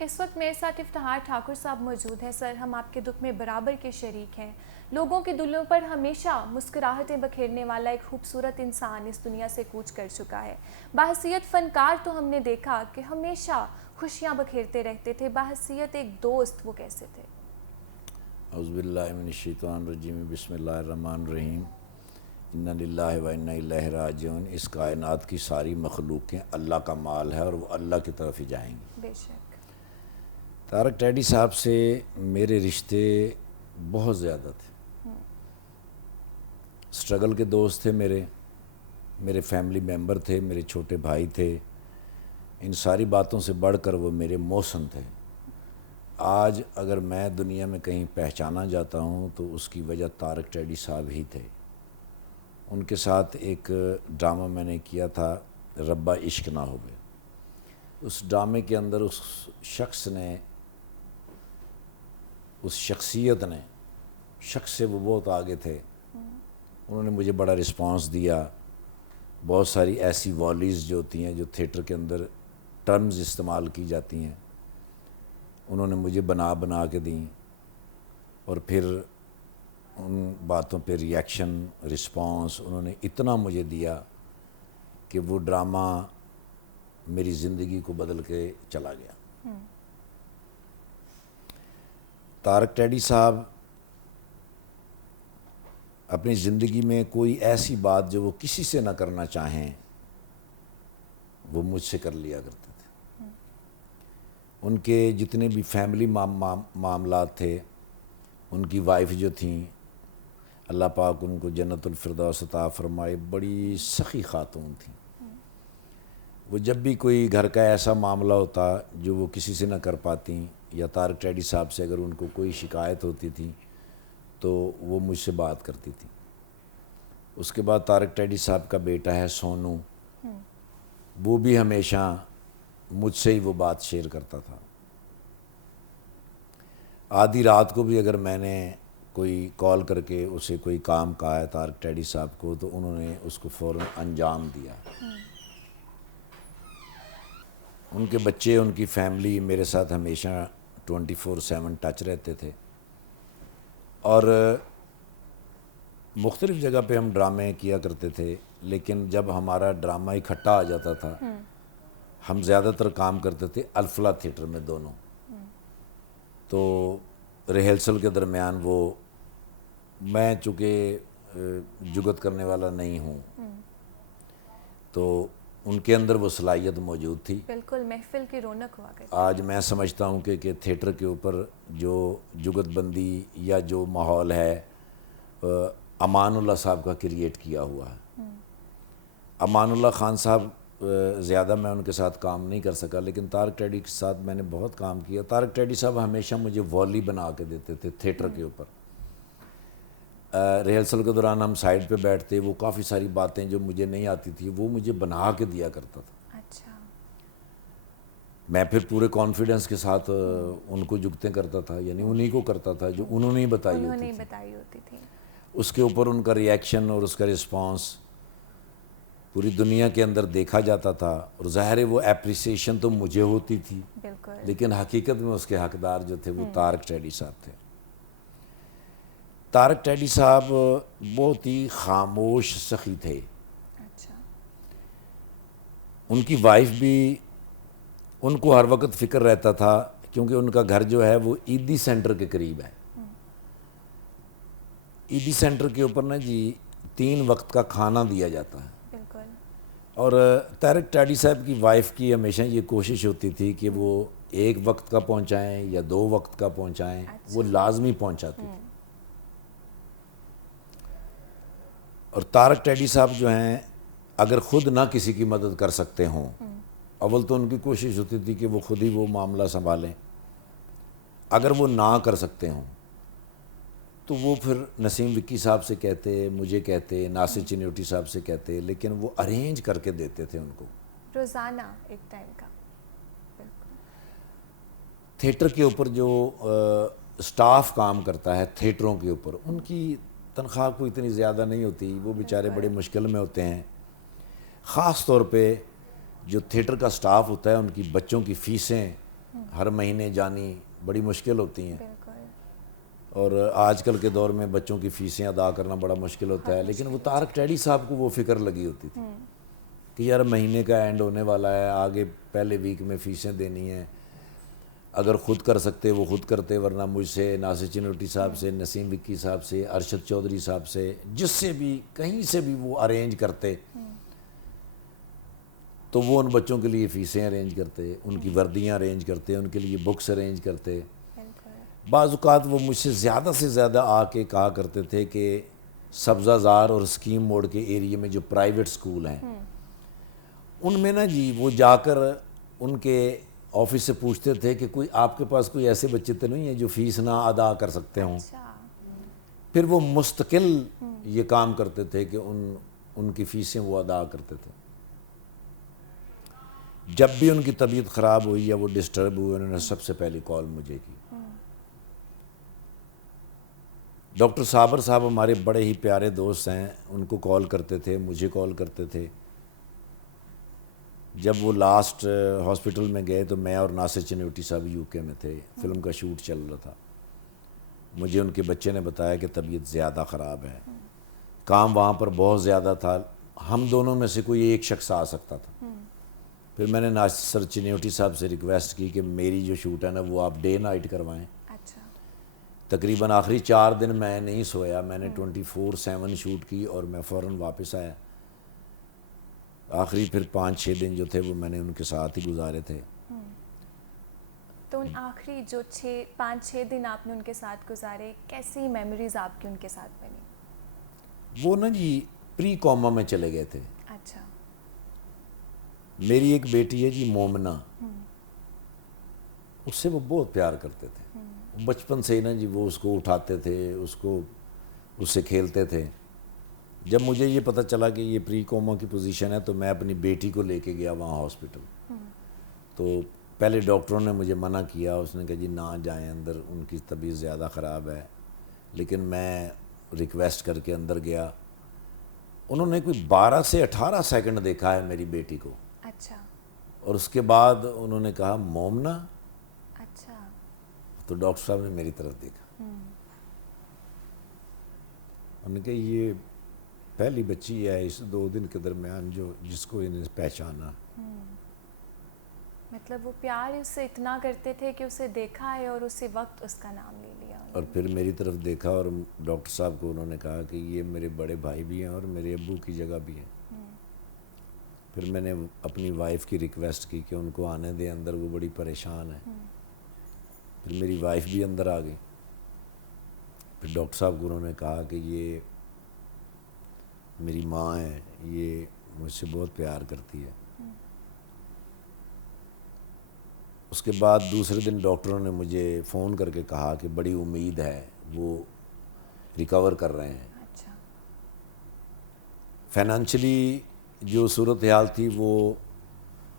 اس وقت میرے ساتھ افتخار ٹھاکر صاحب موجود ہیں۔ سر، ہم آپ کے دکھ میں برابر کے شریک ہیں۔ لوگوں کے دلوں پر ہمیشہ مسکراہٹیں بکھیرنے والا ایک خوبصورت انسان اس دنیا سے کوچ کر چکا ہے۔ بحیثیت فنکار تو ہم نے دیکھا کہ ہمیشہ خوشیاں بکھیرتے رہتے تھے، بحیثیت ایک دوست وہ کیسے تھے؟ اعوذ باللہ من الشیطان الرجیم، بسم اللہ الرحمن الرحیم۔ انا للہ و انا الیہ راجعون۔ اس کائنات کی ساری مخلوقیں اللہ کا مال ہے اور وہ اللہ کی طرف ہی جائیں گی۔ بے شک۔ طارق ٹیڈی صاحب سے میرے رشتے بہت زیادہ تھے، سٹرگل کے دوست تھے، میرے فیملی ممبر تھے، میرے چھوٹے بھائی تھے۔ ان ساری باتوں سے بڑھ کر وہ میرے محسن تھے۔ آج اگر میں دنیا میں کہیں پہچانا جاتا ہوں تو اس کی وجہ طارق ٹیڈی صاحب ہی تھے۔ ان کے ساتھ ایک ڈرامہ میں نے کیا تھا، ربا عشق نہ ہوئے۔ اس ڈرامے کے اندر اس شخص نے، اس شخصیت نے، شخص سے وہ بہت آگے تھے، انہوں نے مجھے بڑا رسپانس دیا۔ بہت ساری ایسی والیز جو ہوتی ہیں جو تھیٹر کے اندر ٹرمز استعمال کی جاتی ہیں، انہوں نے مجھے بنا کے دیں، اور پھر ان باتوں پہ ریئیکشن، رسپانس انہوں نے اتنا مجھے دیا کہ وہ ڈرامہ میری زندگی کو بدل کے چلا گیا۔ طارق ٹیڈی صاحب اپنی زندگی میں کوئی ایسی بات جو وہ کسی سے نہ کرنا چاہیں وہ مجھ سے کر لیا کرتے تھے۔ ان کے جتنے بھی فیملی معاملات تھے، ان کی وائف جو تھیں، اللہ پاک ان کو جنت الفردوس عطا فرمائے، بڑی سخی خاتون تھیں۔ وہ جب بھی کوئی گھر کا ایسا معاملہ ہوتا جو وہ کسی سے نہ کر پاتیں، یا طارق ٹیڈی صاحب سے اگر ان کو کوئی شکایت ہوتی تھی تو وہ مجھ سے بات کرتی تھی۔ اس کے بعد طارق ٹیڈی صاحب کا بیٹا ہے سونو، وہ بھی ہمیشہ مجھ سے ہی وہ بات شیئر کرتا تھا۔ آدھی رات کو بھی اگر میں نے کوئی کال کر کے اسے کوئی کام کہا ہے طارق ٹیڈی صاحب کو، تو انہوں نے اس کو فوراً انجام دیا۔ ان کے بچے، ان کی فیملی میرے ساتھ ہمیشہ 24/7 ٹچ رہتے تھے، اور مختلف جگہ پہ ہم ڈرامے کیا کرتے تھے، لیکن جب ہمارا ڈرامہ اکٹھا آ جاتا تھا، ہم زیادہ تر کام کرتے تھے الفلا تھیٹر میں دونوں، تو ریہرسل کے درمیان وہ، میں چونکہ جگت کرنے والا نہیں ہوں تو ان کے اندر وہ صلاحیت موجود تھی۔ بالکل محفل کی رونق ہوا کرتی۔ آج میں سمجھتا ہوں کہ تھیٹر کے اوپر جو جگت بندی یا جو ماحول ہے امان اللہ صاحب کا کریٹ کیا ہوا ہے۔ امان اللہ خان صاحب زیادہ میں ان کے ساتھ کام نہیں کر سکا، لیکن طارق ٹیڈی کے ساتھ میں نے بہت کام کیا۔ طارق ٹیڈی صاحب ہمیشہ مجھے والی بنا کے دیتے تھے تھیٹر کے اوپر۔ ریہرسل کے دوران ہم سائڈ پہ بیٹھتے، وہ کافی ساری باتیں جو مجھے نہیں آتی تھی وہ مجھے بنا کے دیا کرتا تھا۔ اچھا۔ میں پھر پورے کانفیڈنس کے ساتھ ان کو جگتیں کرتا تھا، یعنی انہی کو کرتا تھا جو انہوں نے بتائی ہوتی تھی۔ اس کے اوپر ان کا ریئیکشن اور اس کا رسپانس پوری دنیا کے اندر دیکھا جاتا تھا، اور ظاہر ہے وہ اپریسیشن تو مجھے ہوتی تھی، لیکن حقیقت میں اس کے حقدار جو تھے وہ طارق ٹیڈی صاحب تھے۔ طارق ٹیڈی صاحب بہت ہی خاموش سخی تھے۔ اچھا۔ ان کی وائف بھی، ان کو ہر وقت فکر رہتا تھا، کیونکہ ان کا گھر جو ہے وہ عیدی سینٹر کے قریب ہے۔ عیدی سینٹر کے اوپر نا جی 3 وقت کا کھانا دیا جاتا ہے، بالکل۔ اور طارق ٹیڈی صاحب کی وائف کی ہمیشہ یہ کوشش ہوتی تھی کہ وہ 1 وقت کا پہنچائیں یا 2 وقت کا پہنچائیں، وہ لازمی پہنچاتی تھی۔ اور طارق ٹیڈی صاحب جو ہیں اگر خود نہ کسی کی مدد کر سکتے ہوں، اول تو ان کی کوشش ہوتی تھی کہ وہ خود ہی وہ معاملہ سنبھالیں، اگر وہ نہ کر سکتے ہوں تو وہ پھر نسیم وکی صاحب سے کہتے، مجھے کہتے، ناصر چنیوٹی صاحب سے کہتے، لیکن وہ ارینج کر کے دیتے تھے ان کو روزانہ ایک ٹائم کا۔ تھیٹر کے اوپر جو سٹاف کام کرتا ہے تھیٹروں کے اوپر، ان کی تنخواہ کوئی اتنی زیادہ نہیں ہوتی، وہ بیچارے بڑے مشکل میں ہوتے ہیں۔ خاص طور پہ جو تھیٹر کا سٹاف ہوتا ہے ان کی بچوں کی فیسیں ہر مہینے جانی بڑی مشکل ہوتی ہیں، بالکل اور آج کل کے دور میں بچوں کی فیسیں ادا کرنا بڑا مشکل ہوتا ہے، لیکن وہ طارق ٹیڈی صاحب کو وہ فکر لگی ہوتی تھی کہ یار مہینے کا اینڈ ہونے والا ہے، آگے پہلے ویک میں فیسیں دینی ہیں، اگر خود کر سکتے وہ خود کرتے، ورنہ مجھ سے، ناصر چنوٹی صاحب سے، نسیم وکی صاحب سے، ارشد چودھری صاحب سے، جس سے بھی کہیں سے بھی وہ ارینج کرتے تو وہ ان بچوں کے لیے فیسیں ارینج کرتے، ان کی وردیاں ارینج کرتے، ان کے لیے بکس ارینج کرتے۔ بالکل بعض اوقات وہ مجھ سے زیادہ آ کے کہا کرتے تھے کہ سبزہ زار اور اسکیم موڑ کے ایریے میں جو پرائیویٹ سکول ہیں ان میں نا جی وہ جا کر ان کے آفس سے پوچھتے تھے کہ کوئی آپ کے پاس کوئی ایسے بچے تو نہیں ہیں جو فیس نہ ادا کر سکتے ہوں، اچھا پھر وہ مستقل یہ کام کرتے تھے کہ ان کی فیسیں وہ ادا کرتے تھے۔ جب بھی ان کی طبیعت خراب ہوئی یا وہ ڈسٹرب ہوئے انہوں نے سب سے پہلی کال مجھے کی۔ ڈاکٹر صابر صاحب ہمارے بڑے ہی پیارے دوست ہیں، ان کو کال کرتے تھے، مجھے کال کرتے تھے۔ جب وہ لاسٹ ہاسپٹل میں گئے تو میں اور ناصر چنوٹی صاحب یو کے میں تھے، فلم کا شوٹ چل رہا تھا، مجھے ان کے بچے نے بتایا کہ طبیعت زیادہ خراب ہے، کام وہاں پر بہت زیادہ تھا، ہم دونوں میں سے کوئی ایک شخص آ سکتا تھا۔ پھر میں نے ناصر چنوٹی صاحب سے ریکویسٹ کی کہ میری جو شوٹ ہے نا وہ آپ ڈے نائٹ کروائیں۔ اچھا تقریباً آخری 4 دن میں نہیں سویا، میں نے 24/7 شوٹ کی اور میں فوراً واپس آیا۔ آخری پھر 5-6 دن جو تھے وہ میں نے ان کے ساتھ ہی گزارے تھے۔ تو ان آخری جو 5-6 دن آپ نے ان کے ساتھ گزارے، کیسی میموریز آپ کی ان کے ساتھ بنی؟ وہ نا جی پری کوما میں چلے گئے تھے۔ اچھا میری ایک بیٹی ہے جی مومنہ، اس سے وہ بہت پیار کرتے تھے، بچپن سے ہی نا جی وہ اس کو اٹھاتے تھے، اس سے کھیلتے تھے۔ جب مجھے یہ پتہ چلا کہ یہ پری کوما کی پوزیشن ہے تو میں اپنی بیٹی کو لے کے گیا وہاں ہاسپٹل، تو پہلے ڈاکٹروں نے مجھے منع کیا، اس نے کہا جی نہ جائیں اندر، ان کی طبیعت زیادہ خراب ہے، لیکن میں ریکویسٹ کر کے اندر گیا۔ انہوں نے کوئی 12 سے 18 سیکنڈ دیکھا ہے میری بیٹی کو، اچھا اور اس کے بعد انہوں نے کہا مومنہ، اچھا تو ڈاکٹر صاحب نے میری طرف دیکھا، انہوں نے کہا یہ پہلی بچی ہے اس 2 دن کے درمیان جس کو انہیں پہچانا۔ مطلب وہ پیار اس سے اتنا کرتے تھے کہ اسے دیکھا ہے اور اسی وقت اس کا نام لے لیا۔ اور پھر میری طرف دیکھا اور ڈاکٹر صاحب کو انہوں نے کہا کہ یہ میرے بڑے بھائی بھی ہیں اور میرے ابو کی جگہ بھی ہیں۔ پھر میں نے اپنی وائف کی ریکویسٹ کی کہ ان کو آنے دیں اندر، وہ بڑی پریشان ہے۔ پھر میری وائف بھی اندر آ گئی۔ پھر ڈاکٹر صاحب کو انہوں نے کہا کہ یہ میری ماں ہے، یہ مجھ سے بہت پیار کرتی ہے۔ اس کے بعد دوسرے دن ڈاکٹروں نے مجھے فون کر کے کہا کہ بڑی امید ہے، وہ ریکور کر رہے ہیں۔ اچھا فائنانشلی جو صورتحال تھی وہ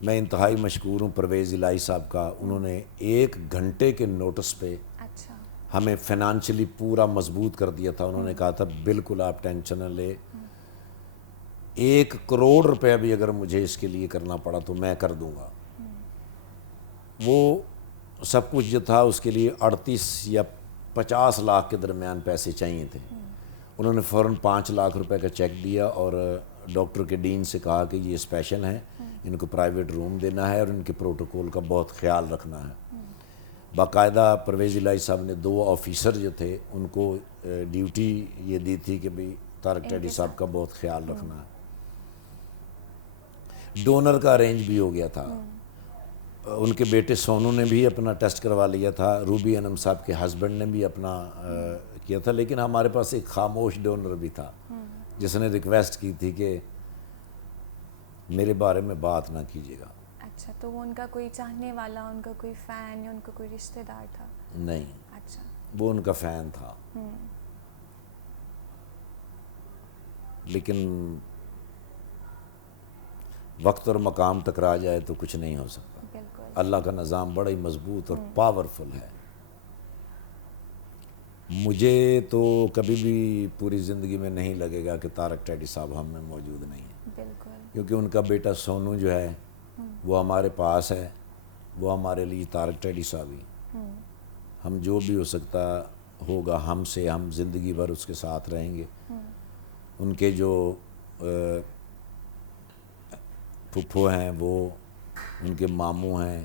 میں انتہائی مشکور ہوں پرویز الہی صاحب کا، انہوں نے 1 گھنٹے کے نوٹس پہ اچھا ہمیں فائنانشلی پورا مضبوط کر دیا تھا۔ انہوں نے کہا تھا بالکل آپ ٹینشن نہ لے، 1 کروڑ روپے بھی اگر مجھے اس کے لیے کرنا پڑا تو میں کر دوں گا۔ وہ سب کچھ جو تھا اس کے لیے 38 یا 50 لاکھ کے درمیان پیسے چاہیے تھے۔ انہوں نے فوراً 5 لاکھ روپے کا چیک دیا اور ڈاکٹر کے ڈین سے کہا کہ یہ اسپیشل ہیں، ان کو پرائیویٹ روم دینا ہے اور ان کے پروٹوکول کا بہت خیال رکھنا ہے۔ باقاعدہ پرویز الہی صاحب نے 2 آفیسر جو تھے ان کو ڈیوٹی یہ دی تھی کہ بھئی طارق ٹیڈی صاحب کا بہت خیال رکھنا ہے۔ ڈونر کا ارینج بھی ہو گیا تھا، ان کے بیٹے سونو نے بھی اپنا ٹیسٹ کروا لیا تھا، روبی انم صاحب کے ہسبینڈ نے بھی اپنا کیا تھا، لیکن ہمارے پاس ایک خاموش ڈونر بھی تھا جس نے ریکویسٹ کی تھی کہ میرے بارے میں بات نہ کیجیے گا۔ اچھا تو وہ ان کا کوئی چاہنے والا، ان کا کوئی فین یا ان کا کوئی رشتہ دار تھا؟ نہیں، اچھا وہ ان کا فین تھا، لیکن وقت اور مقام ٹکرا جائے تو کچھ نہیں ہو سکتا۔ بالکل اللہ کا نظام بڑا ہی مضبوط اور پاورفل ہے۔ مجھے تو کبھی بھی پوری زندگی میں نہیں لگے گا کہ طارق ٹیڈی صاحب ہم میں موجود نہیں ہیں، بالکل کیونکہ ان کا بیٹا سونو جو ہے وہ ہمارے پاس ہے، وہ ہمارے لیے طارق ٹیڈی صاحب ہی. ہم جو بھی ہو سکتا ہوگا ہم سے، ہم زندگی بھر اس کے ساتھ رہیں گے. ان کے جو پھپھو ہیں، وہ ان کے ماموں ہیں،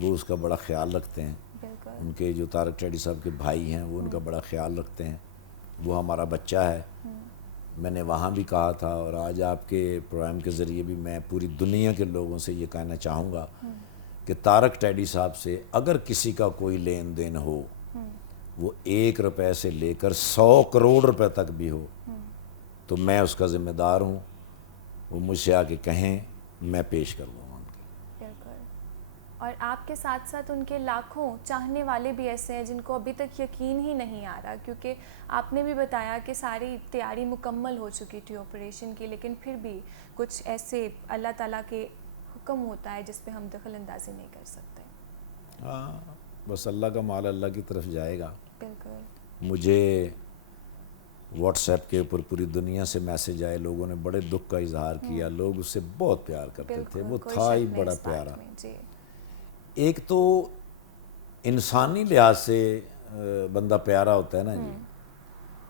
وہ اس کا بڑا خیال رکھتے ہیں. بالکل. ان کے جو طارق ٹیڈی صاحب کے بھائی ہیں وہ ان کا بڑا خیال رکھتے ہیں. وہ ہمارا بچہ ہے. میں نے وہاں بھی کہا تھا، اور آج آپ کے پروگرام کے ذریعے بھی میں پوری دنیا کے لوگوں سے یہ کہنا چاہوں گا کہ طارق ٹیڈی صاحب سے اگر کسی کا کوئی لین دین ہو، وہ 1 روپے سے لے کر 100 کروڑ روپے تک بھی ہو، تو میں اس کا ذمہ دار ہوں. وہ مجھ سے آ کے کہیں، میں پیش کر دوں گا ان کی. بالکل. اور آپ کے ساتھ ساتھ ان کے لاکھوں چاہنے والے بھی ایسے ہیں جن کو ابھی تک یقین ہی نہیں آ رہا، کیونکہ آپ نے بھی بتایا کہ ساری تیاری مکمل ہو چکی تھی آپریشن کی، لیکن پھر بھی کچھ ایسے اللہ تعالیٰ کے حکم ہوتا ہے جس پہ ہم دخل اندازی نہیں کر سکتے. ہاں، بس اللہ کا مال اللہ کی طرف جائے گا. بالکل. مجھے واٹس ایپ کے اوپر پوری دنیا سے میسج آئے، لوگوں نے بڑے دکھ کا اظہار کیا. لوگ اس سے بہت پیار کرتے تھے. بالکل، وہ کوئی تھا ہی شک نہیں بڑا اس بات پیارا. میں. جی. ایک تو انسانی لحاظ سے بندہ پیارا ہوتا ہے نا جی،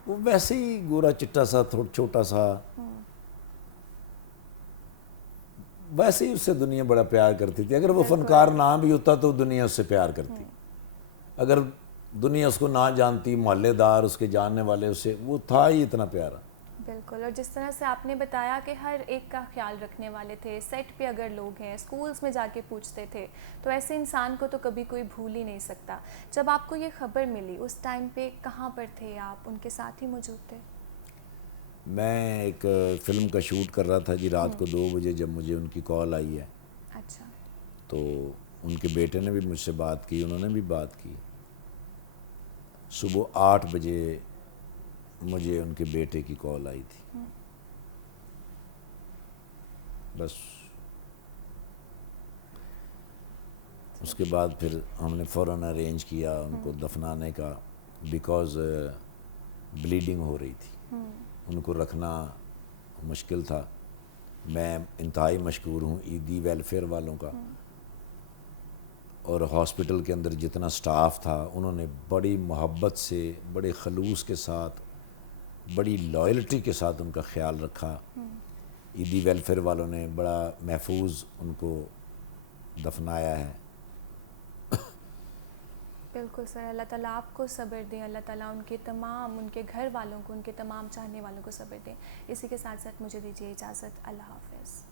وہ ویسے ہی گورا چٹا سا چھوٹا سا، ویسے ہی اس سے دنیا بڑا پیار کرتی تھی. اگر وہ فنکار نہ بھی ہوتا تو دنیا اس سے پیار کرتی. اگر دنیا اس کو نہ جانتی، محلے دار اس کے جاننے والے، اسے وہ تھا ہی اتنا پیارا. بالکل. اور جس طرح سے آپ نے بتایا کہ ہر ایک کا خیال رکھنے والے تھے، سیٹ پہ اگر لوگ ہیں، اسکولز میں جا کے پوچھتے تھے، تو ایسے انسان کو تو کبھی کوئی بھول ہی نہیں سکتا. جب آپ کو یہ خبر ملی اس ٹائم پہ کہاں پر تھے آپ؟ ان کے ساتھ ہی موجود تھے؟ میں ایک فلم کا شوٹ کر رہا تھا جی، رات کو 2 بجے جب مجھے ان کی کال آئی ہے. اچھا. تو ان کے بیٹے نے بھی مجھ سے بات کی، انہوں نے بھی بات کی. صبح 8 بجے مجھے ان کے بیٹے کی کال آئی تھی. بس اس کے بعد پھر ہم نے فوراً ارینج کیا ان کو دفنانے کا، بیکاز بلیڈنگ ہو رہی تھی. ان کو رکھنا مشکل تھا. میں انتہائی مشکور ہوں عیدی ویلفیئر والوں کا، اور ہاسپٹل کے اندر جتنا سٹاف تھا انہوں نے بڑی محبت سے، بڑے خلوص کے ساتھ، بڑی لائلٹی کے ساتھ ان کا خیال رکھا. عیدی ویلفیئر والوں نے بڑا محفوظ ان کو دفنایا ہے. بالکل سر. اللہ تعالیٰ آپ کو صبر دیں، اللہ تعالیٰ ان کے تمام، ان کے گھر والوں کو، ان کے تمام چاہنے والوں کو صبر دیں. اسی کے ساتھ ساتھ مجھے دیجیے اجازت. اللہ حافظ.